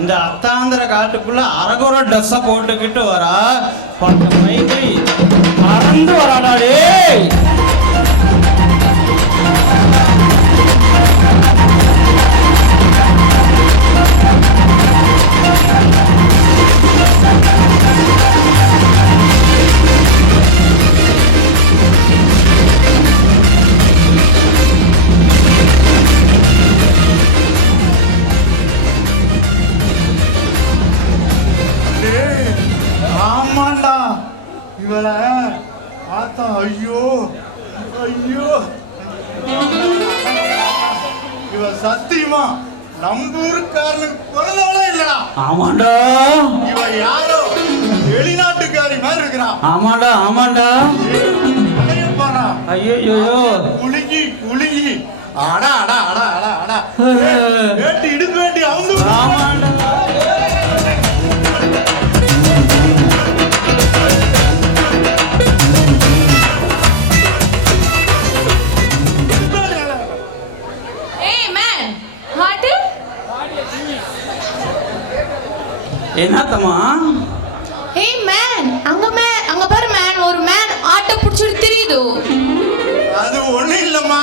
இந்த அத்தாந்திர காட்டுக்குள்ள அரகுற ட்ரெஸ்ஸை போட்டுக்கிட்டு வரா. பக்கம் மைக்கை மறந்து வராடாடே. ஆமாண்டா, இவளை பார்த்தா ஐயோ ஐயோ, இவ சத்தியமா நம்பூருக்காரனுக்கு பிறந்தவளே இல்லடா. ஆமாண்டா, இவ யாரோ வெளிநாட்டுக்காரி மாதிரி இருக்கிறான். ஆமாண்டா ஆமாண்டா. ஐயோ குலுங்கி குலுங்கி அடா அடா அடா அடா அடா வேட்டி இடுப்பு வேட்டி அவங்க. ஆமாண்டா. என்னத்தம்மா? ஏய் மேன், அங்க பாரு மேன், ஒரு மேன் ஆட்டோ புடிச்சிட்டு தெரியுது. அது ஒண்ணு இல்லம்மா,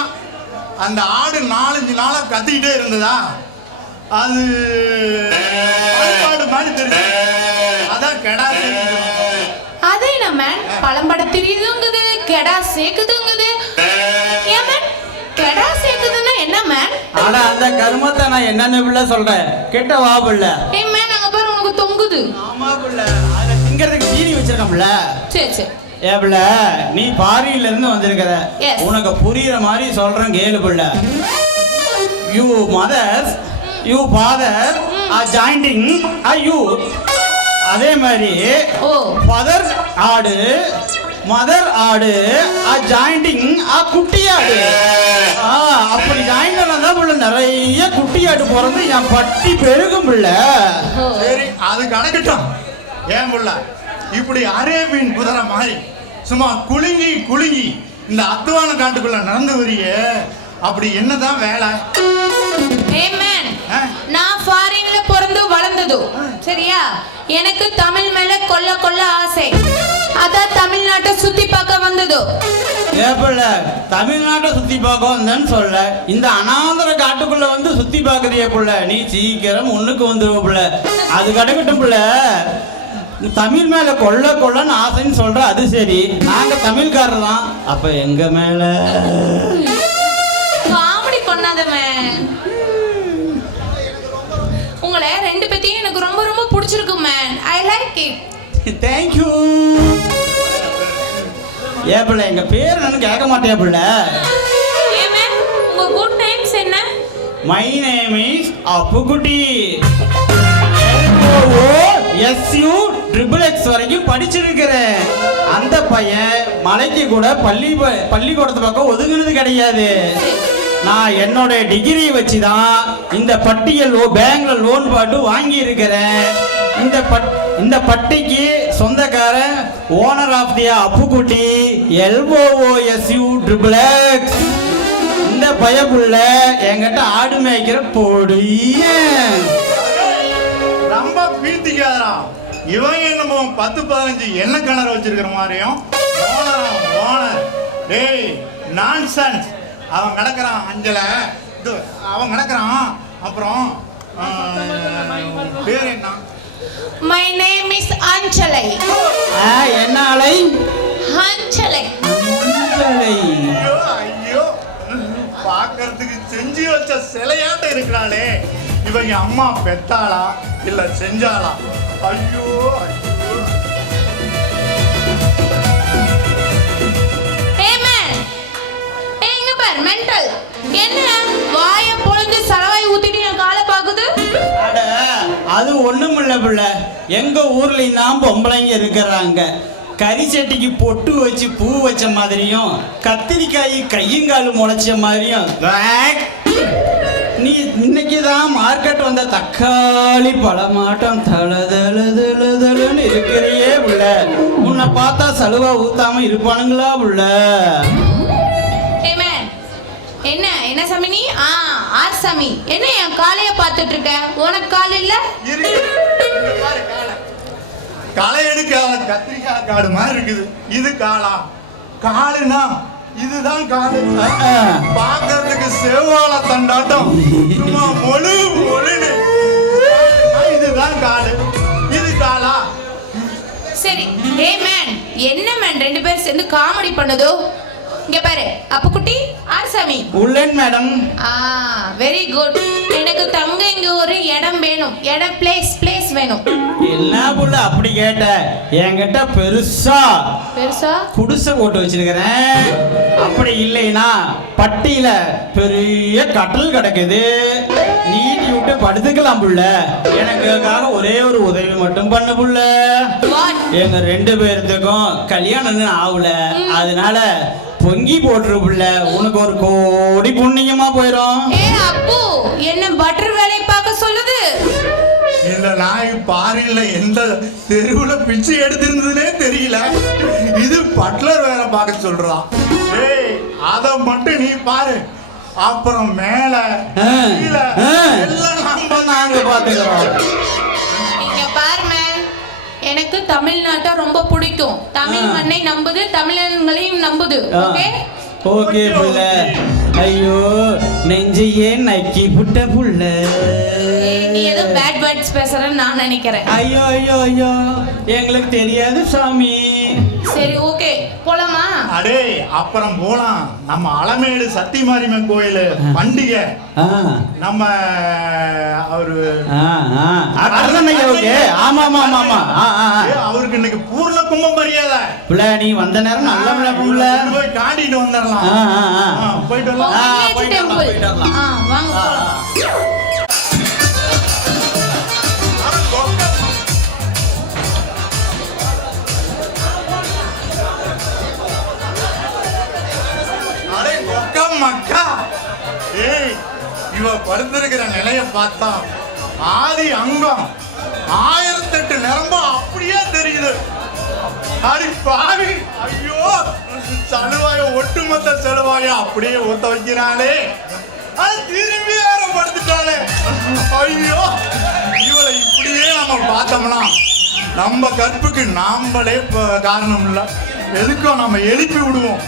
அந்த ஆடு 4-5 நாளா கத்திக்கிட்டே இருந்ததா, அது ஆடு மாதிரி தெரியுது. அதான் கெடா. அது என்ன மேன், பழம்பட தெரியுதுங்குது, கெடா சேர்க்குதுங்குது. ஏன் மேன் கெடா சேர்க்குதுன்னா என்ன மேன்? ஆனா அந்த கருமத்தை நான் என்னன்னு பிள்ளை சொல்றேன், கிட்ட வா பிள்ளை. ஏய் மேன், அங்க பாரு உனக்கு தொங்குது. ஆமா பிள்ளை, அதை திங்கிறதுக்கு தீனி வச்சிருக்கோம்ல. சரி சரி. ஏ பிள்ளை, நீ பாரியில இருந்து வந்திருக்கிற, உனக்கு புரியுற மாதிரி சொல்றேன் கேளு பிள்ளை. You mothers, you father are jointing are you. அதே மாதிரி ஃபாதர் ஆடு, மதர் ஆடு ஆர் ஜாயிண்டிங் ஆர் குட்டி ஆடு. அப்படி ஜாயின் பண்ணதான் பிள்ளை நிறைய குட்டி ஆடு பிறந்து என் பட்டி பெருகும் பிள்ளை. சரி, அது கணக்கிட்டோம். ஏன் பிள்ளை இப்படி அரேபியன் குதிரை மாதிரி சும்மா குலுங்கி குலுங்கி இந்த அத்துவான காட்டுக்குள்ள நடந்து வரிய, அப்படி என்னதான் வேலை? நான் ஃபாரின்ல பிறந்து வளர்ந்தது சரியா, எனக்கு தமிழ் மேல கொல்ல கொல்ல ஆசை, அதான் தமிழ்நாட்டை சுத்தி பார்க்க வந்தது. ஏப்பல்ல தமிழ்நாட்டை சுத்தி பார்க்க வந்தேன்னு சொல்ல, இந்த அனாந்தர காட்டுக்குள்ள வந்து சுத்தி பார்க்கறியே புள்ள, நீ சீக்கிரம் ஒண்ணுக்கு வந்துருவ புள்ள. அது கிடக்கட்டும் புள்ள, தமிழ் மேல கொல்ல கொல்லன்னு ஆசைன்னு சொல்ற, அது சரி, நாங்க தமிழ்காரர் தான், அப்ப எங்க மேல காமெடி பண்ணாதமே. உங்களை ரெண்டு பேத்தையும் எனக்கு ரொம்ப ரொம்ப பிடிச்சிருக்கு man, I like it. Thank you. ஏ பிள்ளை, எங்க பேர் என்னன்னு கேட்க மாட்டியா பிள்ளை? ஏ மேன், உங்க குட் நேம்ஸ் என்ன? My name is Appukutty. SU வரைக்கும் படிச்சிருக்கிறேன். அந்த பையன் மலைக்கு கூட பள்ளிக்கூடத்து பக்கம் ஒதுங்கினது கிடையாது. நான் என்னோட டிகிரி வச்சுதான் இந்த பட்டியல் பேங்க்ல லோன் போட்டு வாங்கி இருக்கிறேன். இந்த பட்டிக்கு சொந்தக்காரன் owner of the Appukutti LOOSU. இந்த பயப்புள்ள என்கிட்ட ஆடு மேய்க்கிற பொடிய ரொம்ப பீத்திக்காதரா. இவன் என்னமோ 10-15 எண்ணெய் கிணறு வச்சிருக்கிற மாதிரியும் ஓனர். டேய் நான்சென்ஸ். அவன் கிடக்குறான் அஞ்சல, அவன் கிடக்குறான். அப்புறம் பேர் என்ன? மை நேம் இஸ் அஞ்சலை. என்ன அலை? அஞ்சலை. ஐயோ ஐயோ, பார்க்கறதுக்கு செஞ்சு வச்ச சிலையாட்ட இருக்கிறாளே, இவங்க அம்மா பெத்தாளா இல்ல செஞ்சாளா? ஐயோ ஐயோ. எங்க பார் மெண்டல், என்ன வாய பொழுது சலவாய் ஊத்திட்டு என் காலை பாக்குது? அது ஒண்ணும் இல்ல பிள்ளை, எங்க ஊர்லயும் தான் பொம்பளைங்க இருக்கிறாங்க. கறி சட்டிக்கு பொட்டு வச்சு பூ வச்ச மாதிரியும், கத்திரிக்காய் கையங்கால் முளைச்ச மாதிரியும், நீ இன்னைக்குதான் மார்க்கெட் வந்த தக்காளி பழமாட்டம் தளதளன்னு இருக்கிறியே புள்ள. உன்னை பார்த்தா சலுவா ஊத்தாம இருப்பானுங்களா புள்ள? என்ன என்ன சாமி நீ? ஆர் சாமி, என்ன என் காலைய பார்த்துட்டு இருக்க? உனக்கு கால் இல்ல? இருக்கு கத்திரிக்காய் காடு மாதிரி இருக்குது. இது காலா? காலுனா இதுதான் காலு. பார்க்கறதுக்கு செவ்வாழை தண்டாட்டம் சும்மா மொழு மொழுன்னு. இதுதான் காலு. இது காலா? சரி. ஏய் மேன், என்ன மேன் ரெண்டு பேரும் சேர்ந்து காமெடி பண்ணதோ? இங்க பாரு, அப்ப குட்டி ஆர்சாமி உள்ளேன் மேடம். Very good. எனக்கு தங்க இங்க ஒரு இடம் வேணும். இடம் பிளேஸ் வேணும். என்ன புள்ள அப்படி கேட்ட? என்கிட்ட பெருசா குடிசை போட்டு வச்சிருக்கிறேன். அப்படி இல்லைனா பட்டியில பெரிய கட்டல் கிடக்குது, நீட்டி விட்டு படுத்துக்கலாம் புள்ள. எனக்காக ஒரே ஒரு உதவி மட்டும் பண்ண புள்ள. எங்க 2 பேர்த்துக்கும் கல்யாணம் ஆகல, அதனால பொங்கி போட்டுரு புள்ள. உனக்கு ஒரு கோடி புண்ணியமா போயிரும். அப்பு என்ன பட்டர் வேலையை பார்க்க சொல்லுது? இந்த நாய் பாரில எந்த தெருவுல பிச்சை எடுத்திருந்ததுனே தெரியல. இது பட்லர் வேலை பார்க்க சொல்றான். அத மட்டும் நீ பாரு, அப்புறம் மேல கீழே எல்லாம் நாங்க பாத்துக்கிறோம். நீங்க பாரு மேன், எனக்கு தமிழ்நாட்டை ரொம்ப பிடிக்கும். தமிழ் மண்ணை நம்புது, தமிழர்களையும் நம்புது. ஓகே ஓகே புள்ள. ஐயோ நெஞ்சையே நக்கி புட்ட புள்ள. நீ ஏதோ பேட் வேர்ட்ஸ் பேசுறன்னு நான் நினைக்கிறேன். ஐயோ ஐயோ ஐயோ, எங்களுக்கு தெரியாது சாமி. சரி ஓகே, போலாமா? அடே அப்புறம் போலாம். நம்ம அலமேடு சத்தி மாரியம்மன் கோயில் பண்டிகை. நம்ம அவரு அவருக்கு இன்னைக்கு பூர்ண கும்ப மரியாதை. நீ வந்த நேரம் நல்ல போய் காட்டிட்டு வந்துடலாம். போயிட்டு வரலாம். வாங்க. மக்கா, இவ படுத்திருக்கிற நிலைய பார்த்தா ஆதி அங்கம் 1008 நிரம்பம் அப்படியே தெரியுது. அடி பாவி, ஐயோ செலவாய ஒட்டுமொத்த செலவாய அப்படியே ஊத்த வைக்கிறாளே. அது திரும்பி வேற படுத்துட்டாளே. ஐயோ, இவளை இப்படியே நம்ம பார்த்தோம்னா நம்ம கற்புக்கு நாமளே காரணம் இல்லை. எதுக்கும் நம்ம எழுப்பி விடுவோம்.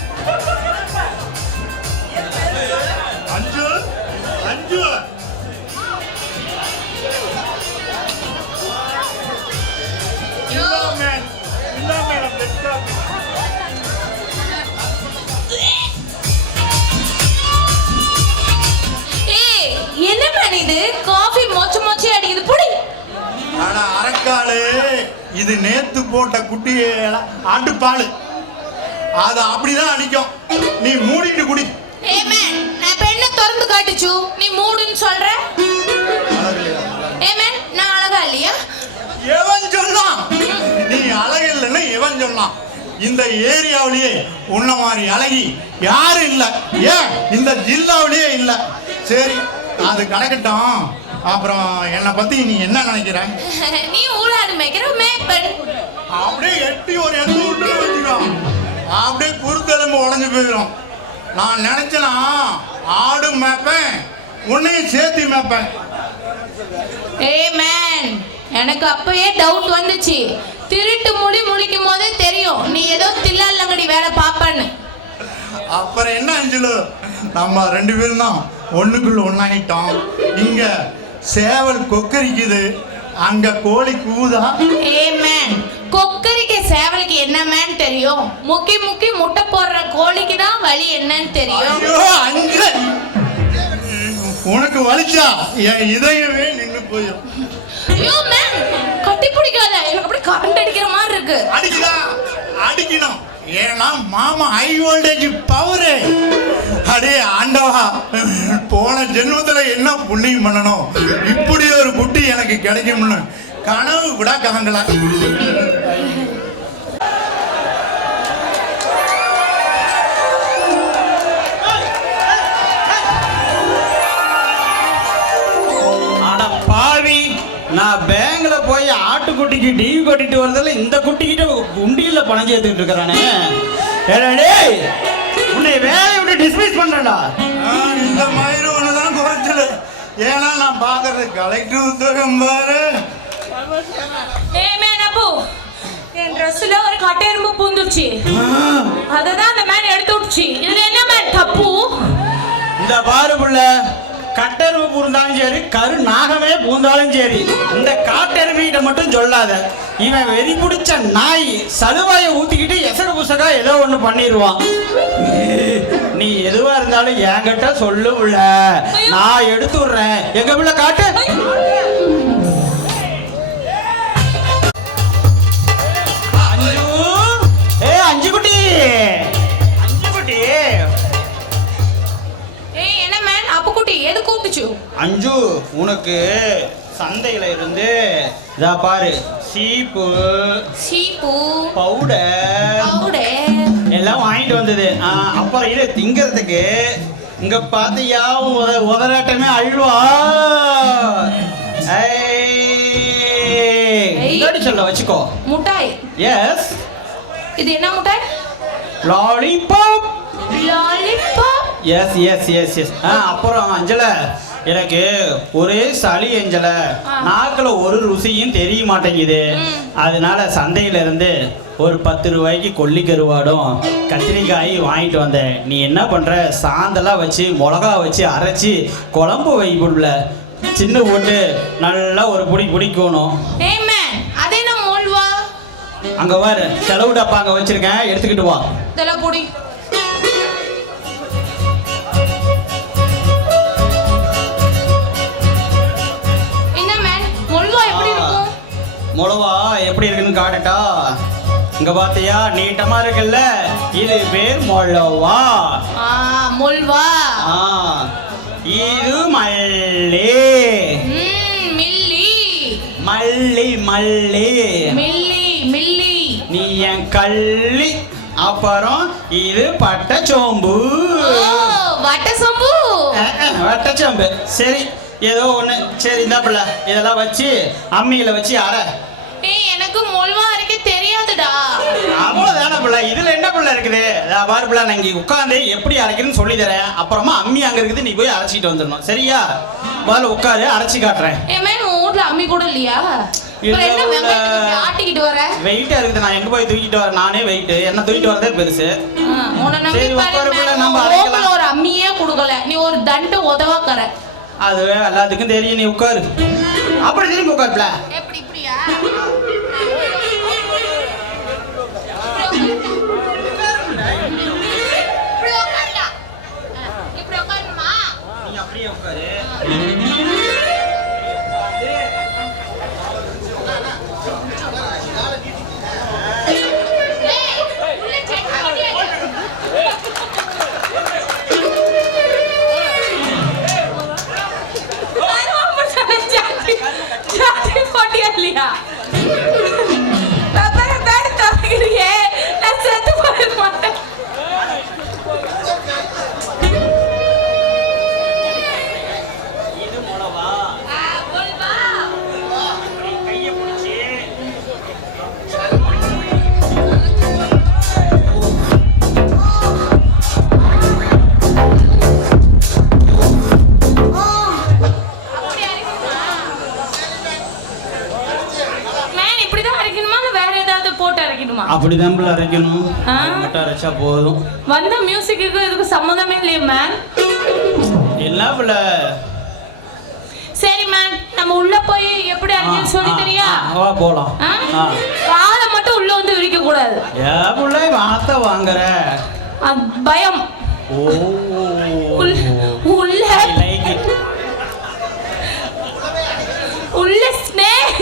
என்ன மேன் இது? காஃபி மொச்சு அடிக்குது புடி. ஆனா அரக்காலு, இது நேத்து போட்ட குட்டி ஆட்டுப்பால், அது அப்படிதான் அடிக்கும். நீ மூடிட்டு குடி. ஏய் மேன், நான் பெண்ணை திறந்து காட்டுச்சு, நீ மூடுன்னு சொல்ற? ஏய் மேன், நான் அழகா இல்லையா? எவன் சொன்னான் நீ அழகு இல்லைன்னு? எவன் சொன்னான்? இந்த ஏரியாவிலேயே உன்ன மாதிரி அழகி யாரும் இல்ல. ஏன் இந்த ஜில்லாவிலேயே இல்ல. சரி, அது கணக்கட்டும். அப்புறம் என்னை பத்தி நீ என்ன நினைக்கிற? நீ ஊழாடு மேய்க்கிற மேய்ப்பன். அப்படியே எட்டி ஒரு எண்ணு விட்டு வச்சுக்கோ, அப்படியே குருத்தெலும்பு உடஞ்சு போயிடும். நான் நினைச்சனா ஆடு மேப்பேன், உன்னையும் சேர்த்து மேப்பேன். ஏய் மேன், எனக்கு அப்பவே டவுட் வந்துச்சு. திருட்டு முழிக்கும் போதே தெரியும் நீ ஏதோ தில்லாலங்கடி வேலை பாப்பன்னு. அப்புறம் என்ன அஞ்சலு, நம்ம 2 பேரும் தான் ஒண்ணுக்குள்ள ஒன்னாயிட்டோம். இங்க சேவல் கொக்கரிக்குது, அங்க கோழி கூதா. ஏய் மேன், கொக்கரிக்க சேவலுக்கு என்ன மேன் தெரியும்? முக்கி முட்டை போடுற கோழிக்கு தான் வலி என்னன்னு தெரியும். ஐயோ அஞ்சு, உனக்கு வலிச்சா என் இதயமே நின்னு போயும். ஐயோ மேன், கட்டி பிடிக்காத, எனக்கு அப்படி கரண்ட் அடிக்கிற மாதிரி இருக்கு. அடிக்கணும். ஏன்னா மாமா ஹை வோல்டேஜ் பவரு. அடே ஆண்டவா, போன ஜென்மத்துல என்ன புண்ணியம் பண்ணணும், இப்படி ஒரு குட்டி எனக்கு கிடைக்கும்னு கனவு கூட காங்கல. நான் பேங்க்ல போய் ஆட்டுக்குட்டிக்கு டிவி கட்டிட்டு வரதில்ல, இந்த குட்டிக்கிட்ட குண்டியில பணம் சேர்த்துக்கிட்டு இருக்கிறானே. உன்னை வேலையை விட்டு டிஸ்மிஸ் பண்றேன்டா. இந்த மாதிரி ஒண்ணுதான் குறைச்சல். ஏன்னா நான் பாக்குறது கலெக்டர் உத்தியோகம் பாரு. என் ட்ரெஸ்ல ஒரு கட்டெரும்பு பூந்துருச்சு. அததான் அந்த மேன் எடுத்து விட்டுச்சு. இதுல என்ன மேன் தப்பு? இந்த பாரு புள்ள, கட்டெரும்பு பூந்தாலும் சரி, கரு நாகமே பூந்தாலும் சரி, இந்த காட்டெருமையிட்ட மட்டும் சொல்லாத. இவன் வெறி பிடிச்ச நாய் சலுவாயை ஊத்திக்கிட்டு எசக புசகா ஏதோ ஒண்ணு பண்ணிடுவான். நீ எதுவா இருந்தாலும் என்கிட்ட சொல்லு புள்ள, நான் எடுத்து விடுறேன். எங்க புள்ள காட்டு. அஞ்சு குட்டி, அஞ்சு குட்டி. ஏய் என்ன மேன் அப்புக்குட்டி எது கூப்பிட்டுச்சு? அஞ்சு, உனக்கு சந்தையில இருந்து இதா பாரு, சீப்பு பவுடர் எல்லாம் வாங்கிட்டு வந்தது. அப்புறம் இது திங்கிறதுக்கு இங்க பாத்தியா உதராட்டமே அழுவா. சொல்ல வச்சுக்கோ. முட்டாய். எஸ். இது என்ன முட்டாய்? Lollipop. Lollipop. Yes yes yes yes. அப்புறம் அஞ்சல, எனக்கு ஒரே சளி அஞ்சல, நாக்குல ஒரு ருசியும் தெரிய மாட்டேங்குது. அதனால சந்தையில இருந்து ஒரு 10 ரூபாய்க்கு கொல்லி கருவாடும் கத்திரிக்காய் வாங்கிட்டு வந்தேன். நீ என்ன பண்ற, சாந்தெல்லாம் வச்சு மிளகா வச்சு அரைச்சி குழம்பு வைப்புல சின்ன போட்டு நல்லா ஒரு புடி பிடிக்கணும். அங்க வாரு, செலவு டப்பா அங்க வச்சிருக்கேன், எடுத்துக்கிட்டு வா. இதெல்லாம் பொடி. என்ன மேன், மொளவா எப்படி இருக்கும்? மொளவா எப்படி இருக்குன்னு காட்டட்டா? இங்க பாத்தியா, நீட்டமா இருக்குல்ல, இது பேர் மொளவா. மொல்வா. இது மல்லி. மில்லி. மல்லி மல்லி. Milli milli. நீ என் கள்ளி. அப்புறம் இது பட்டச்சோம்பு. வட்டச்சோம்பு. வட்டச்சோம்பு சரி, ஏதோ ஒண்ணு. சரி இந்த பிள்ளை, இதெல்லாம் வச்சு அம்மியில வச்சு அரை. எனக்கு மொல்வா அரைக்க தெரியாதுடா. அவ்வளவுதான பிள்ளை, இதுல என்ன பிள்ளை இருக்குது? பாரு பிள்ளை, நான் இங்க உட்காந்து எப்படி அரைக்கிறேன்னு சொல்லி தரேன். அப்புறமா அம்மி அங்க இருக்குது, நீ போய் அரைச்சிட்டு வந்துடணும். சரியா? முதல்ல உட்காரு, அரைச்சி காட்டுறேன். ஊர்ல அம்மி கூட இல்லையா? ஆட்டிக்கிட்டு வர வெயிட்டா இருக்குது, நான் எங்க போய் தூக்கிட்டு வரேன்? நானே வெயிட், என்ன தூக்கிட்டு வரதே பெருசு. ஒரு அம்மியே குடுக்கல, நீ ஒரு தண்டு உதவாக்கற. அது எல்லாத்துக்கும் தெரியும், நீ உட்காரு. அப்படி திரும்பி உட்காருல. எப்படி இப்படியா? இப்படி உட்காருமா? நீ அப்படியே உட்காரு. அப்படிதான் அரைக்கணும். மட்டும் அரைச்சா போதும். வந்த மியூசிக்கு இதுக்கு சம்மந்தமே இல்லையே மேன். என்ன பிள்ள? சரி மேன், நம்ம உள்ள போய் எப்படி அரைக்கணும் சொல்லி தெரியா? வா போலாம். காலை மட்டும் உள்ள வந்து விரிக்க கூடாது. ஏன் புள்ள வார்த்தை வாங்குற? பயம். ஓ உள்ள உள்ள ஸ்னேக்.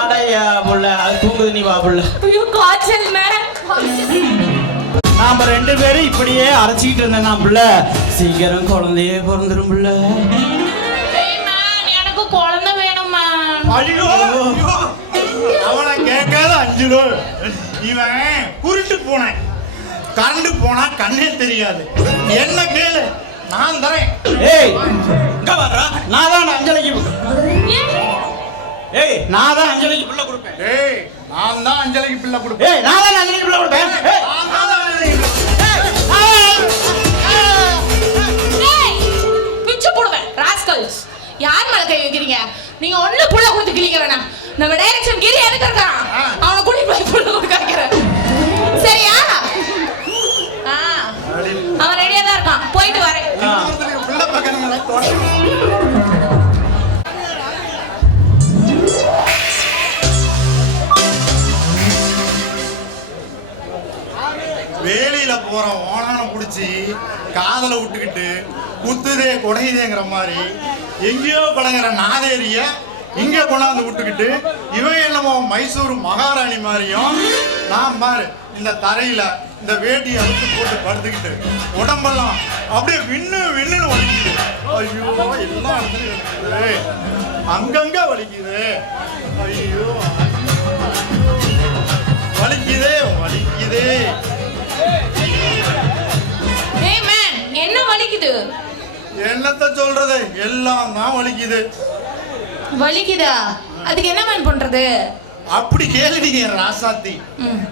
அடையா புள்ள, அது தூங்குது, நீ வா புள்ள. ஐயோ காய்ச்சல் மேன். நாம 2 பேரும் இப்படியே அரைச்சிக்கிட்டு இருந்தேன் புள்ள, சீக்கிரம் குழந்தையே பிறந்துரும் புள்ள. எனக்கு குழந்தை வேணும் மேன். ஐயோ அவனை கேட்காத அஞ்சுலோ, இவன் குருட்டு போனேன், கரண்டு போனா கண்ணே தெரியாது. என்ன கேளு, நான் தரேன். ஏய் இங்க வர்றா, நான் தான் அஞ்சலிக்கு. ஏய் நான் தான் அஞ்சலிக்கு பிள்ளை கொடுப்பேன். ஏய் நான் தான் அஞ்சலிக்கு பிள்ளை கொடுப்பேன். ஏய் நான் தான் அஞ்சலிக்கு பிள்ளை கொடுப்பேன். ஏய் பிச்சு போடுவேன் ராஸ்கல்ஸ். யார் மேல கை வைக்கிறீங்க? நீங்க ஒண்ணு புள்ள கொடுத்து கிளிக்க வேணாம். நம்ம டைரக்ஷன் கிரி எதுக்கு இருக்கான் அவனை கூட்டிட்டு போய் பொண்ணு கொடுக்க வைக்கிறேன் சரியா அவன் ரெடியா தான் இருக்கான் போயிட்டு வரேன் பிள்ளை பக்கம் வேலையில போற ஓனான புடிச்சு காதல விட்டுக்கிட்டு குத்துதே குடையுதேங்கிற மாதிரி எங்கேயோ பழங்குற நாதேரிய இங்க கொண்டாந்து விட்டுக்கிட்டு இவன் என்னமோ மைசூர் மகாராணி மாதிரியும் நான் பாரு இந்த தரையில இந்த வேட்டியை அழுத்து போட்டு படுத்துக்கிட்டு உடம்பெல்லாம் அப்படியே விண்ணுன்னு வலிக்குது. ஐயோ எல்லா இடத்துலயும் வலிக்குது, அங்கங்க வலிக்குது. ஐயோ வலிக்குதே வலிக்குதே. ஏய் மேன் என்ன வலிக்குது? என்னத்த சொல்றது, எல்லாம் தான் வலிக்குது. வலிக்குதா? அதுக்கு என்ன மேன் பண்றது? அப்படி கேளுங்க ராசாத்தி.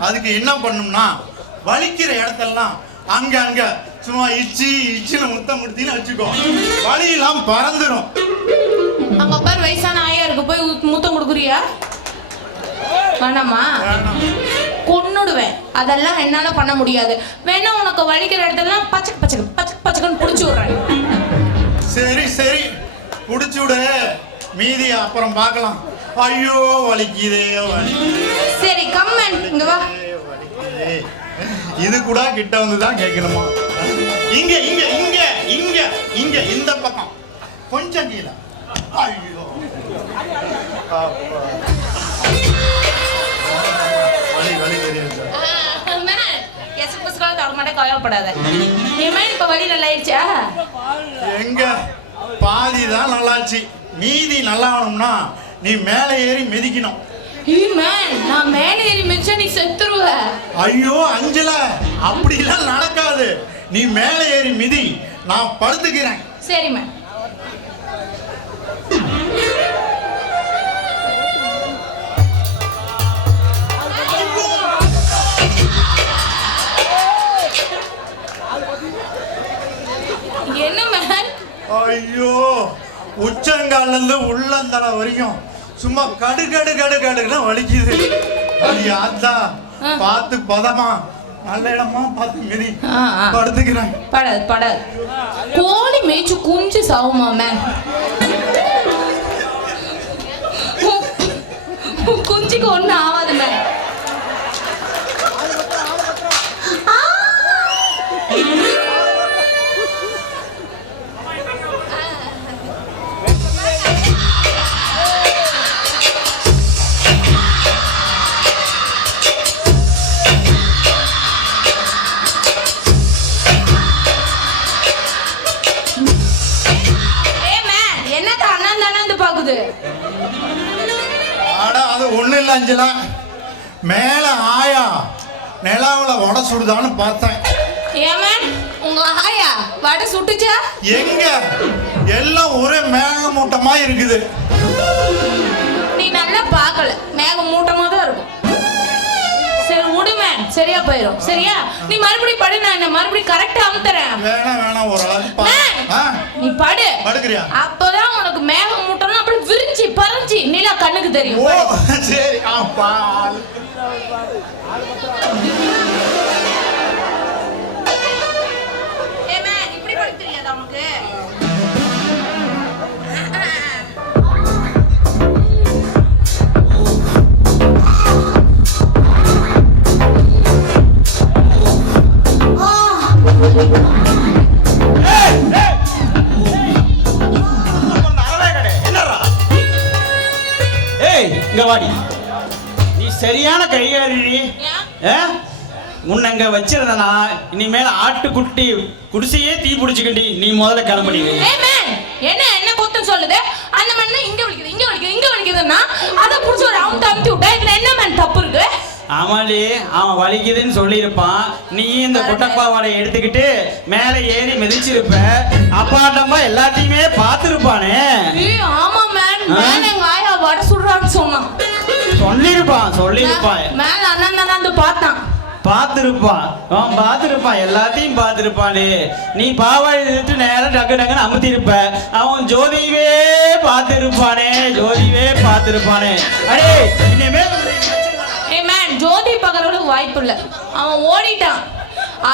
அதுக்கு என்ன பண்ணும்னா வலிக்கிற இடத்தெல்லாம் அங்க அங்க சும்மா இச்சின்னு முத்தம் முடித்தின்னு வச்சுக்கோ, வலியெல்லாம் பறந்துடும். அங்க பாரு வயசான ஆயா இருக்கு, போய் முத்தம் கொடுக்குறியா? வேணாமா? கொன்னுடுவேன். அதெல்லாம் என்னால பண்ண முடியாது. வேணா உனக்கு வலிக்கிற இடத்தெல்லாம் பச்சக்கு பச்சக்கு பச்சக்கு பச்சக்குன்னு புடிச்சு விடுறேன். சரி சரி புடிச்சு விடு, மீதி அப்புறம் பார்க்கலாம். ஐயோ வலிக்குதே வலிக்குதே. சரி கம்மன் இங்க வா. வலிக்குதே. இது கூட கிட்ட வந்து தான் கேட்கணுமா? இங்க இங்க இங்க இங்க இங்க இந்த பக்கம் கொஞ்சம் கீழே. ஐயோ வலி வலி தெரியும் சார். கவலைப்படாத. இப்ப வலி நல்லா ஆயிடுச்சா? எங்க பாதி தான் நல்லாச்சு, மீதி நல்லா ஆகணும்னா நீ மேலே ஏறி மிதிக்கணும். நான் மேலே ஏறி மிதிச்சா நீ செத்துருவ. ஐயோ அஞ்சல, அப்படிலாம் நடக்காது. நீ மேலே ஏறி மிதி, நான் படுத்துக்கிறேன். சரி மேம். என்ன மேம்? ஐயோ உச்சங்கால்ல இருந்து உள்ளந்தலை வரைக்கும் சும்மா கடு கடு கடு கடுன்னு வலிக்குது. அது யாத்தா பார்த்து பதமா நல்ல இடமா பார்த்து மிதி, படுத்துக்கிறேன். படாது படாது. கோழி மேய்ச்சு குஞ்சு சாவுமா மேம்? குஞ்சுக்கு ஒன்றும் ஆகாது மேம். அது ஒண்ணு இல்ல அஞ்சலா, மேல ஆயா நிலாவுல வடை சுடுதான்னு பார்த்தேன். உங்க ஆயா வடை சுட்டுச்சா? எங்க எல்லாம் ஒரே மேகமூட்டமா இருக்குது. நீ நல்லா பார்க்கல, மேகமூட்டமா தான் இருக்கும். சரி விடு மேன், சரியா போயிடும். சரியா? நீ மறுபடியும் படு, நான் என்ன மறுபடியும் கரெக்டா அமுத்துறேன். வேணாம் ஒரு அளவுக்கு நீ படு. படுக்கறியா? அப்பதான் உனக்கு மேகமூட்டம்னா அப்படியே விரிஞ்சி பறஞ்சி நிலா கண்ணுக்கு தெரியும். ஓ சரி. அப்பா இப்படி படுக்க தெரியாதா உனக்கு? இங்க வாடி, நீ சரியான கைகாரி. உன்னை இங்க வச்சிருந்தனா இனிமேல ஆட்டுக்குட்டி குடிசையே தீ பிடிச்சுக்கிட்டி. நீ முதல்ல கிளம்பி. என்ன என்ன குத்தம் சொல்லுது? அந்த மண்ணு இங்க வலிக்குது இங்க வலிக்குது இங்க வலிக்குதுன்னா அதை புடிச்சு ஒரு அவுத்து அமுத்தி விட்டா இதுல என்ன மேன் தப்பு இருக்கு? ஆமாடி, அவன் வலிக்குதுன்னு சொல்லியிருப்பான். நீ இந்த குட்டப்பாவாடை எடுத்துக்கிட்டு மேல ஏறி மிதிச்சிருப்ப. அப்பாட்டமா எல்லாத்தையுமே பார்த்துருப்பானே. ஆமா மேன், மேல எங்க ஆயா வடை சுடுறான்னு சொன்னான். சொல்லிருப்பான் மேல அண்ணன் வந்து பார்த்தான். பார்த்துருப்பான் அவன் பார்த்துருப்பான் எல்லாத்தையும் பார்த்துருப்பானே நீ பாவாடை எடுத்து நேரம் டக்கு டக்குன்னு அமுத்திருப்ப அவன் ஜோதியவே பார்த்துருப்பானே அடே இனிமேல் ஏய் மேன், ஜோதி பார்க்கறதுக்கு வாய்ப்பு இல்லை. அவன் ஓடிட்டான்.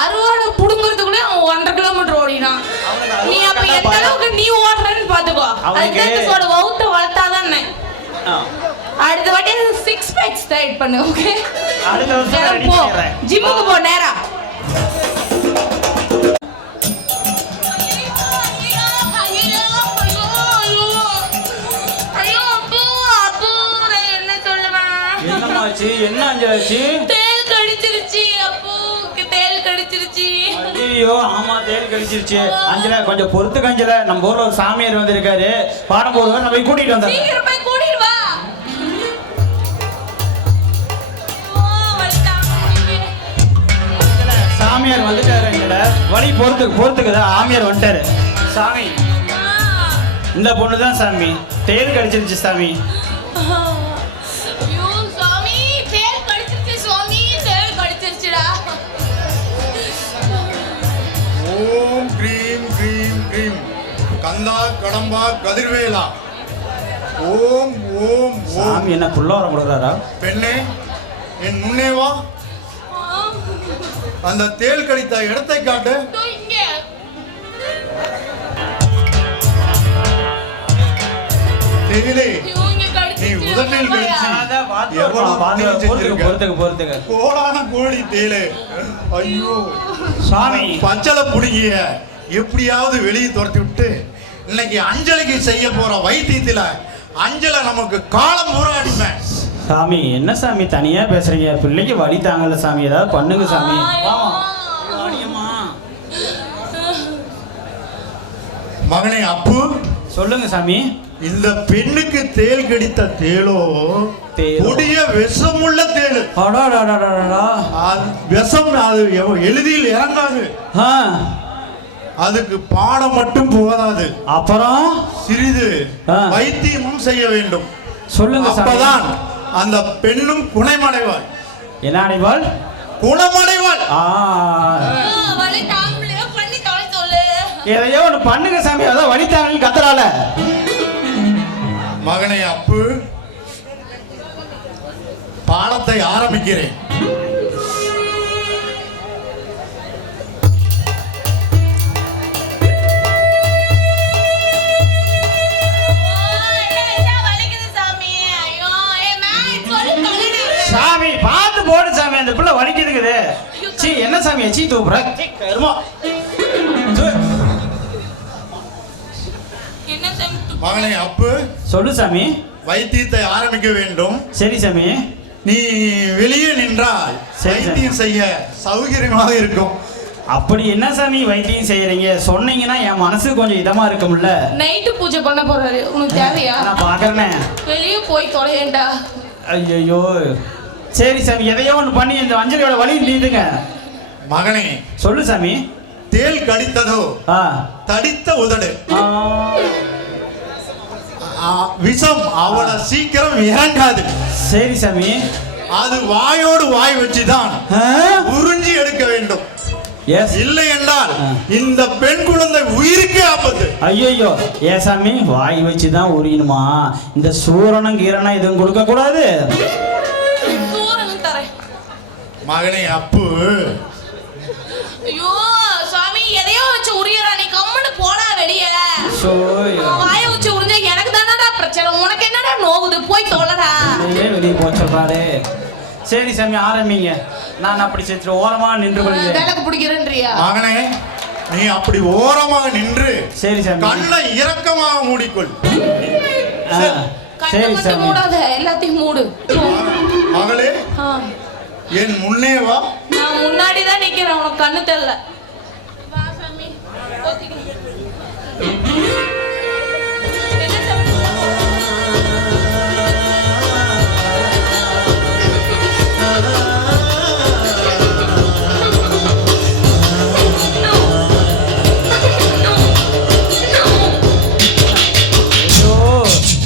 அறுவாடை புடுங்குறதுக்குள்ளே அவன் 1.5 கிலோமீட்டர் ஓடினான். நீ அப்ப எந்த அளவுக்கு நீ ஓடுறன்னு பாத்துக்கோ. அதுக்கு வவுத்த வளர்த்தாதானே. அடுத்த வாட்டி 6 பேக்ஸ் டைட் பண்ணு. ஓகே, அடுத்த வருஷம் போ ஜிம்முக்கு போ நேரா. என்ன அஞ்சலாச்சு? தேல் கடிச்சிருச்சு அப்புக்கு, தேல் கடிச்சிருச்சு. ஐயோ ஆமா, தேல் கடிச்சிருச்சு. அஞ்சல கொஞ்சம் பொறுத்துக்க அஞ்சல. நம்ம ஊர்ல ஒரு சாமியார் வந்திருக்காரு, பாடம் போடுவார், நம்ம போய் கூட்டிட்டு வந்தோம். சீக்கிரம் போய் கூட்டிட்டு வா. சாமியார் வந்துட்டாரு அஞ்சல. வழி பொறுத்துக்குதா? ஆமியார் வந்துட்டாரு. சாமி, இந்த பொண்ணு தான் சாமி, தேல் கடிச்சிருச்சு சாமி. ஓம் க்ரீம் க்ரீம் க்ரீம் கந்தா கடம்பா கதிர்வேலா. ஓம் ஓம் சாமி என்ன புள்ளவரம் கொடுக்குறாரா? பெண்ணே, என் முன்னே வா. அந்த தேல் கடித்த இடத்தை காட்டு. தேலே, நீ உதட்டில் கடிச்சு பொறுத்துக்க. கோடான கோழி தேலே. ஐயோ சாமி, பச்சளை புடுங்கிய எப்படியாவது வெளியே துரத்தி விட்டு இன்னைக்கு அஞ்சலிக்கு செய்ய போற வைத்தியத்துல அஞ்சலை நமக்கு காலம் பூராடிமே. சாமி என்ன சாமி தனியா பேசுறீங்க? பிள்ளைக்கு வழி தாங்கல சாமி, ஏதாவது பண்ணுங்க சாமி. மகனே அப்பு, சொல்லுங்க சாமி. இந்த பெண்ணுக்கு தேல் கடித்த தேலோ கொடிய விஷமுள்ள தேளு. விஷம் அது எளிதில் இறங்காது. அதுக்கு பாடம் மட்டும் போதாது, அப்புறம் சிறிது வைத்தியமும் செய்ய வேண்டும். சொல்லுங்க. அப்பதான் அந்த பெண்ணும் குணமடைவாள். என்ன அடைவாள்? குணமடைவாள். எதையோ ஒன்று பண்ணுங்க சாமி, அதான் வலித்தாங்க கத்துறால. மகனே அப்பு, பாடத்தை ஆரம்பிக்கிறேன். சாமி பார்த்து போடு சாமி, அந்த பிள்ளை வலிக்குதுக்குது. சீ என்ன சாமி சீ தூப்புற? மகனே அப்பு, சொல்லு சாமி. வைத்தியத்தை ஆரம்பிக்க வேண்டும். சரி சாமி. நீ வெளியே நின்றால் வைத்தியம் செய்ய சௌகரியமாக இருக்கும். அப்படி என்ன சாமி வைத்தியம் செய்யறீங்க சொன்னீங்கன்னா என் மனசு கொஞ்சம் இதமா இருக்கும்ல. நைட்டு பூஜை பண்ண போறாரு, உனக்கு தேவையா? நான் பாக்குறேனே. வெளியே போய் தொலையேண்டா. ஐயோ சரி சாமி, எதையோ ஒன்று பண்ணி இந்த அஞ்சலியோட வழி நீதுங்க. மகனே சொல்லு சாமி. தேல் கடித்ததோ தடித்த உதடு. விஷம் அவளை சீக்கிரம் இறங்காது. சரி சாமி. அது வாயோடு வாய் வச்சுதான் உறிஞ்சி எடுக்க வேண்டும். இல்லை என்றால் இந்த பெண் குழந்தை உயிருக்கே ஆபத்து. ஐயோ ஏ சாமி, வாய் வச்சுதான் உரியணுமா? இந்த சூரணம் கீரணம் எதுவும் கொடுக்க கூடாது. மகனே அப்பு, ஐயோ சாமி, எதையோ வச்சு உரியறா, நீ கம்முன்னு போடா வெளியே. வாயை வச்சு உறிஞ்சா எனக்கு தானடா பிரச்சனை, உனக்கு என்னடா நோவுது? போய் தொலைடா. வெளியே போய் சொல்றாரு. சரி சாமி ஆரம்பிங்க. நான் அப்படி செத்து ஓரமா நின்று கொள்கிறேன். எனக்கு பிடிக்கிறேன்றியா? மகனே நீ அப்படி ஓரமாக நின்று சரி சாமி கண்ணை இறக்கமாக மூடிக்கொள். சரி சாமி. மூடாத, எல்லாத்தையும் மூடு. மகளே என் முன்னே வா. நான் முன்னாடி தான் நிக்கிறேன், உனக்கு கண்ணு தெரியல. வா சாமி.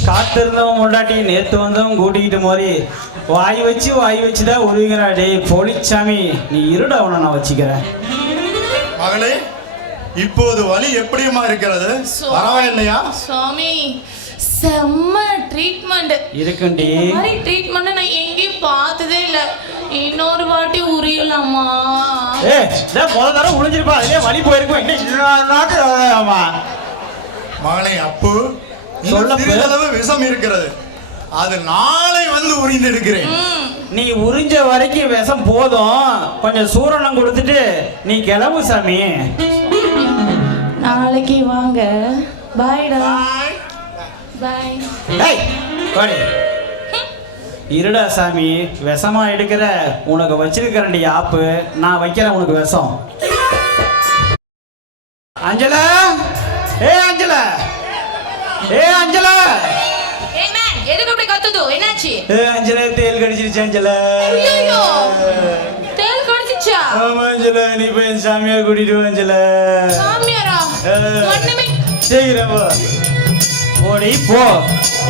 காத்திருந்தவன் முன்னாடி நேத்து வந்தவன் கூட்டிக்கிட்டு மாதிரி வாய் வச்சு தான் உருவிங்கிறா. டேய் போலிச்சாமி, நீ இருட அவனை நான் வச்சுக்கிறேன். மகளே, இப்போது வலி எப்படியுமா இருக்கிறது? பரவாயில்லையா? சுவாமி, செம்ம ட்ரீட்மெண்ட் இருக்குண்டி. இந்த மாதிரி ட்ரீட்மெண்ட் நான் எங்கேயும் பார்த்ததே இல்ல. இன்னொரு வாட்டி உரியலாமா? முதல் தடவை உழிஞ்சிருப்பா, அதுலயே வலி போயிருக்கும். மகளே, அப்பு சிறிதளவு விஷம் இருக்கிறது, அது நாளை வந்து உரிந்து எடுக்கிறேன். நீ உறிஞ்ச வரைக்கும் விஷம் போதும், கொஞ்சம் சூரணம் கொடுத்துட்டு நீ கிளம்பு சாமி. நாளைக்கு வாங்க. பாய்டா. பாய். இருடா சாமி, விஷமா எடுக்கிற உனக்கு வச்சிருக்கிறேன்டி ஆப்பு, நான் வைக்கிறேன் உனக்கு விஷம். அஞ்சலா, ஏ அஞ்சலா, ஏ அஞ்சலா, ஏய் மேன், எதுக்கு இப்படி கத்துது? என்னாச்சு? ஏ அஞ்சலா, தேல் கடிச்சிருச்சு அஞ்சலா. ஐயோ, தேல் கடிச்சிச்சா? ஆமா அஞ்சலா, நீ போய் சாமியார் கூட்டிட்டு வா அஞ்சலா. சாமியாரா? ஒண்ணுமே செய்கிறவோ ஓடி போ.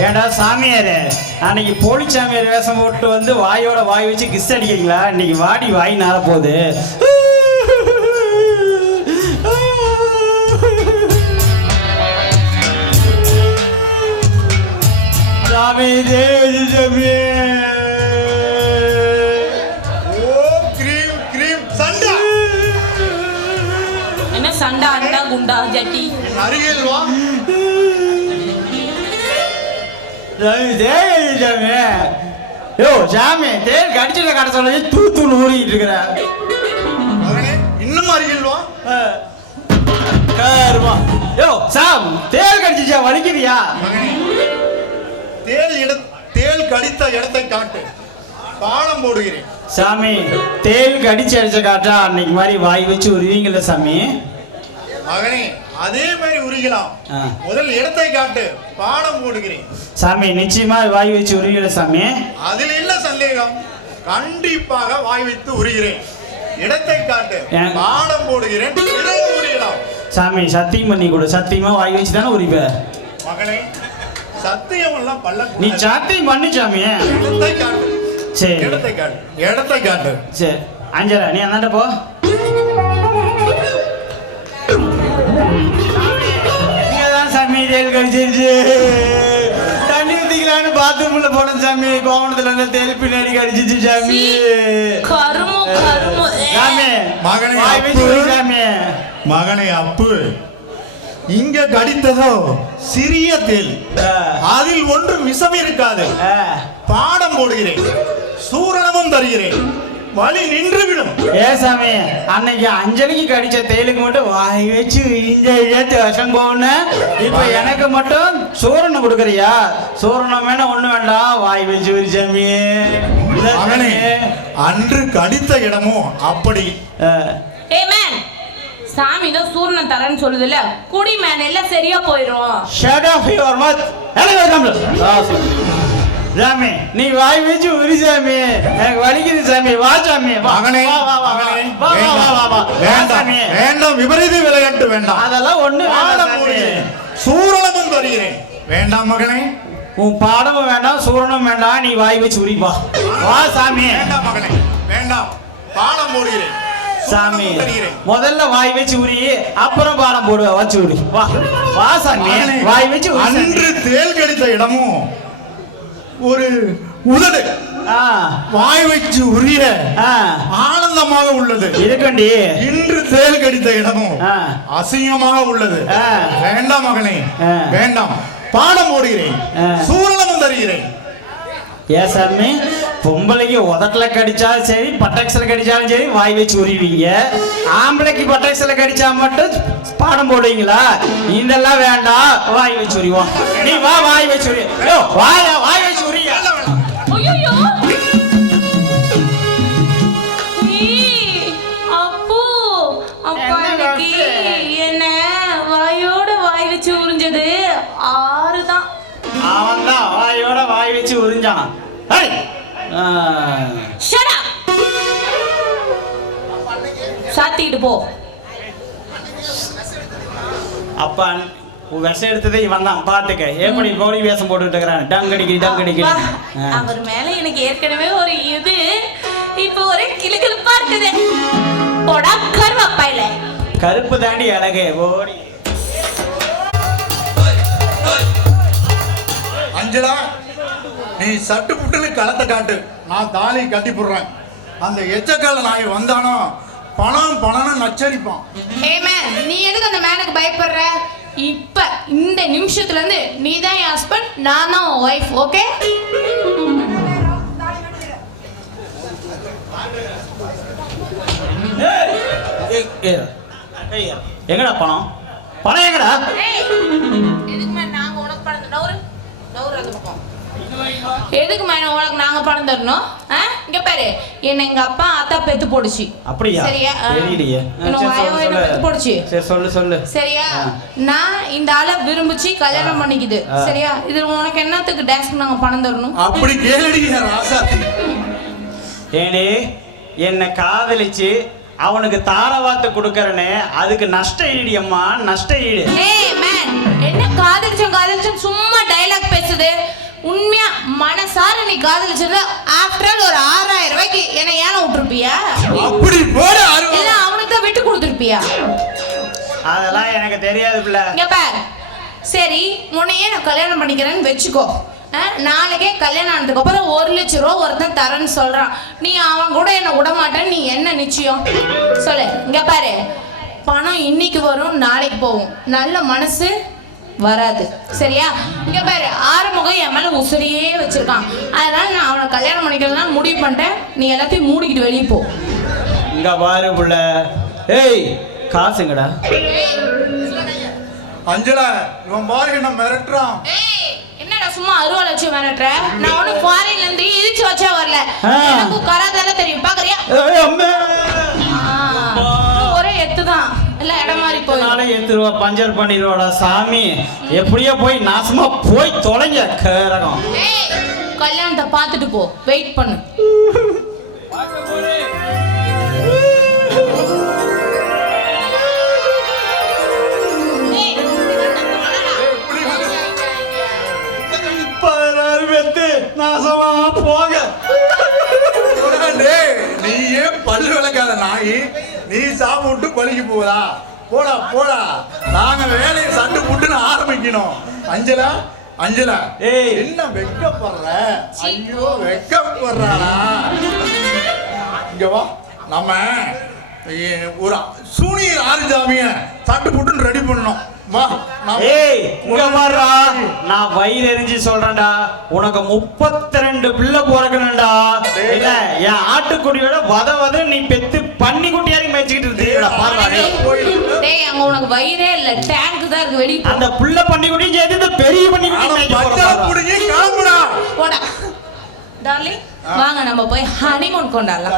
ஏண்டா சாமியாரு, அன்னைக்கு போலி சாமியார் வேஷம் போட்டு வந்து வாயோட வாய் வச்சு கிஸ் அடிக்கிறீங்களா? இன்னைக்கு வாடி வாய் நார போகுது. சாமி தேவி சாமி. என்ன சண்டா அண்டா குண்டா ஜட்டி? அருகில் வா. யோ சாமி, தேல் கடிச்சிட்ட கடை சொல்லி தூத்துன்னு ஊறிட்டு இருக்கிற. இன்னும் அருகில் வா. யோ சாம், தேல் கடிச்சிச்சா, வலிக்குதியா? தேல் கடித்த இடத்தை காட்டு, பாலம் போடுகிறேன். சாமி, தேல் கடிச்சு அடிச்ச காட்டா அன்னைக்கு மாதிரி வாய் வச்சு உருவீங்கல்ல சாமி? மகனே, அதே மாதிரி உருகலாம். முதல் இடத்தை காட்டு, பாடம் போடுகிறேன். சாமி, நிச்சயமா வாய் வச்சு உருகல சாமி. அதில் இல்ல சந்தேகம், கண்டிப்பாக வாய் வைத்து உருகிறேன். இடத்தை காட்டு, பாடம் போடுகிறேன். உருகலாம் சாமி, சத்தியம் பண்ணி கொடு. சத்தியமா வாய் வச்சு தானே உரிப்ப? மகனே, சத்தியம் எல்லாம் பல்ல. நீ சத்தியம் பண்ணு சாமி. இடத்தை காட்டு. சரி, இடத்தை காட்டு, இடத்தை காட்டு. சரி அஞ்சலா, நீ அந்தாண்ட போ. சாமி, தேல் கடிச்சிருச்சு. தண்ணி ஊத்திக்கலான்னு பாத்ரூம்ல போன சாமி, கோவணத்துல இருந்து தேல் பின்னாடி கடிச்சிச்சு சாமி. சாமி, மகனே அப்பு. சாமி, மகனே அப்பு, இங்க கடித்ததோ சிறிய தேல், அதில் ஒன்றும் விஷம் இருக்காது. பாடம் போடுகிறேன், சூரணமும் தருகிறேன், வலி நின்றுவிடும். ஏ சாமி, அன்னைக்கு அஞ்சலிக்கு கடிச்ச தேலுக்கு மட்டும் வாய் வச்சு இந்த விஷம் போகணும். இப்ப எனக்கு மட்டும் சூரணம் கொடுக்குறியா? சூரணம் வேணா ஒண்ணு வேண்டாம், வாய் வச்சு ஒரு சாமி. அன்று கடித்த இடமும் அப்படி. சாமி தான் சூரணம் தரேன்னு சொல்லுதுல்ல, குடி மேன் எல்லாம் சரியா போயிடும். Shut off your mouth. சாமி, நீ வாய் வச்சு உரி சாமி, எனக்கு வலிக்குது சாமி. வா சாமி, மகனே, வேண்டாம் வேண்டாம், விபரீத விளையாட்டு வேண்டாம். அதெல்லாம் ஒண்ணு சூரணமும் தருகிறேன். வேண்டாம் மகனே, உன் பாடமும் வேண்டாம், சூரணம் வேண்டாம், நீ வாய் வச்சு உரிப்பா. வா சாமி. வேண்டாம் மகனே, வேண்டாம், பாடம் போடுகிறேன். சாமி, முதல்ல வாய் வச்சு உரி, அப்புறம் பாடம் போடுவ வச்சு உரி. வா வா சாமி, வாய் வச்சு. அன்று தேல் கடித்த இடமும் ஒரு உதடு வாய் வச்சு உரிய ஆனந்தமாக உள்ளது இருக்கண்டி. இன்று தேல் கடித்த இடமும் அசிங்கமாக உள்ளது. வேண்டாம் மகனே, வேண்டாம், பாடம் போடுகிறேன், சூரணமும் தருகிறேன். ஏ சாமி, பொம்பளைக்கு உதட்டல கடிச்சாலும் சரி, பட்டாக்ஸ்ல கடிச்சாலும் சரி வாய் வச்சு உரிவீங்க. ஆம்பளைக்கு பட்டாக்ஸ்ல கடிச்சா மட்டும் பாடம் போடுவீங்களா? இதெல்லாம் வேண்டாம், வாய் வச்சு உரிவோம். நீ வா, வாய் வச்சு உரி. வாய் வச்சு உரி. அப்பு, என்ன வாயோட வாய் வச்சு உறிஞ்சது 6 தான். அவன் தான் வாயோட வாய் வச்சு உறிஞ்சான். சாத்திட்டு போ. அப்பா விஷம் எடுத்ததே இவன் தான் பாத்துக்க எப்படி கோழி வேஷம் போட்டுட்டு இருக்கிறான் டங்கடிக்கு டங்கடிக்கு அப்பா, அவர் மேல எனக்கு ஏற்கனவே ஒரு இது இப்போ ஒரே கிளுகிளுப்பா இருக்குது. போடா கருவாப்பாயில. கருப்பு தாண்டி அழகே ஓடி. அஞ்சலா, நீ சட்டு புட்டுன்னு களத்தை காட்டு, நான் தாலி கட்டி போடுறேன். அந்த எச்சக்கால நாய் வந்தானோ பணம் பணம்னு நச்சரிப்பான். நீ எதுக்கு அந்த மேனுக்கு பயப்படுற? இப்ப இந்த நிமிஷத்துல இருந்து நீ தான் என் ஹஸ்பண்ட், நான் தான் உன் ஒய்ஃப். ஓகே? எங்கடா பணம்? பணம் எங்கடா? எதுக்கு மேன் நாங்க உனக்கு பணம் நவுறு நவுறு அந்த பக்கம். எதுக்கு மேன் உனக்கு நாங்க பணம் தரணும்? இங்க பாரு, என்ன எங்க அப்பா அத்தா பெத்து போடுச்சு. அப்படியா? சரியா? தெரியலையே. பெத்து போடுச்சு. சரி சொல்லு சொல்லு. சரியா? நான் இந்த ஆளை விரும்பிச்சு கல்யாணம் பண்ணிக்குது. சரியா? இது உனக்கு என்னத்துக்கு டான்ஸ்க்கு நாங்க பணம் தரணும்? அப்படி கேளுடி ராசாத்தி. ஏனே என்னை காதலிச்சு அவனுக்கு தாரவாத்து கொடுக்கறனே, அதுக்கு நஷ்ட ஈடு அம்மா, நஷ்ட ஈடு. ஏய் மேன், என்ன காதலிச்சோம் சும்மா டயலாக் பேசுது. உண்மையா மனசார நீ காதலிச்சது ஆஃப்டர் ஆல் ஒரு 6000 ரூபாய்க்கு என்ன ஏன விட்டுருப்பியா? அப்படி போட இல்ல அவனுக்கு தான் விட்டு கொடுத்துருப்பியா? அதெல்லாம் எனக்கு தெரியாது பிள்ளை. இங்க பாரு, சரி உன்னையே நான் கல்யாணம் பண்ணிக்கிறேன்னு வச்சுக்கோ. நாளைக்கே கல்யாணம் ஆனதுக்கு அப்புறம் 1 லட்சம் ரூபா ஒருத்தன் தரேன்னு சொல்றான். நீ அவன் கூட என்ன விட மாட்டேன்னு நீ என்ன நிச்சயம் சொல்லு? இங்க பாரு, பணம் இன்னைக்கு வரும் நாளைக்கு போகும், நல்ல மனசு வராது. சரியா? இங்க பாரு, ஆறுமுகம் என் மேல உசுரியே வச்சிருக்கான். அதனால நான் அவனை கல்யாணம் பண்ணிக்கலாம் முடிவு பண்ணிட்டேன். நீ எல்லாத்தையும் மூடிக்கிட்டு வெளியே போ. இங்க பாரு புள்ள. ஏய் காசுங்கடா. அஞ்சலா, இவன் பாரு என்ன மிரட்டுறான். என்னடா சும்மா அருவாள் வச்சு மிரட்டுற? நான் ஒண்ணு ஃபாரின்ல இருந்து இடிச்சு வச்சா வரல. எனக்கு கராத்தே தெரியும், பாக்குறியா? ஒரே எத்துதான், இல்ல இடம் மாதிரி போய் நாளை ஏத்துருவா, பஞ்சர் பண்ணிடுவாடா சாமி. எப்படியோ போய் நாசமா போய் தொலைங்க கரகம். கல்யாணத்தை பார்த்துட்டு போ, வெயிட் பண்ணு. நாசமா போக. நீ ஏன் பல்லு விளக்காத நாய், நீ சாப்பிட்டு பழிக்கு போதா? போடா போடா, நாங்க வேலையை சட்டு புட்டுன்னு ஆரம்பிக்கணும். அஞ்சலா அஞ்சலா, ஏய் என்ன வெக்கப்படுற? ஐயோ வெக்கப்படுறானா? இங்க வா, நம்ம ஒரு சூனியர் ஆறுஜாமிய சட்டு புட்டுன்னு ரெடி பண்ணணும். வா. ஏய் இங்க பாருடா, நான் வயிறு எரிஞ்சு சொல்றேன்டா, உனக்கு 32 பிள்ளை பிறக்கணும்டா. இல்ல என் ஆட்டுக்குடியோட வத நீ பெத்து பண்ணி குட்டியாரி மேய்ச்சிக்கிட்டு இருக்கீடா. பாருடா டேய், அங்க உனக்கு வயிறே இல்ல, டேங்க் தான் இருக்கு, வெளிய போ. அந்த புள்ள பண்ணி குட்டியும் சேர்த்து இந்த பெரிய பண்ணி குட்டி மேய்ச்சி போடா. டார்லிங் வாங்க நம்ம போய் ஹனிமூன் கொண்டாடலாம்.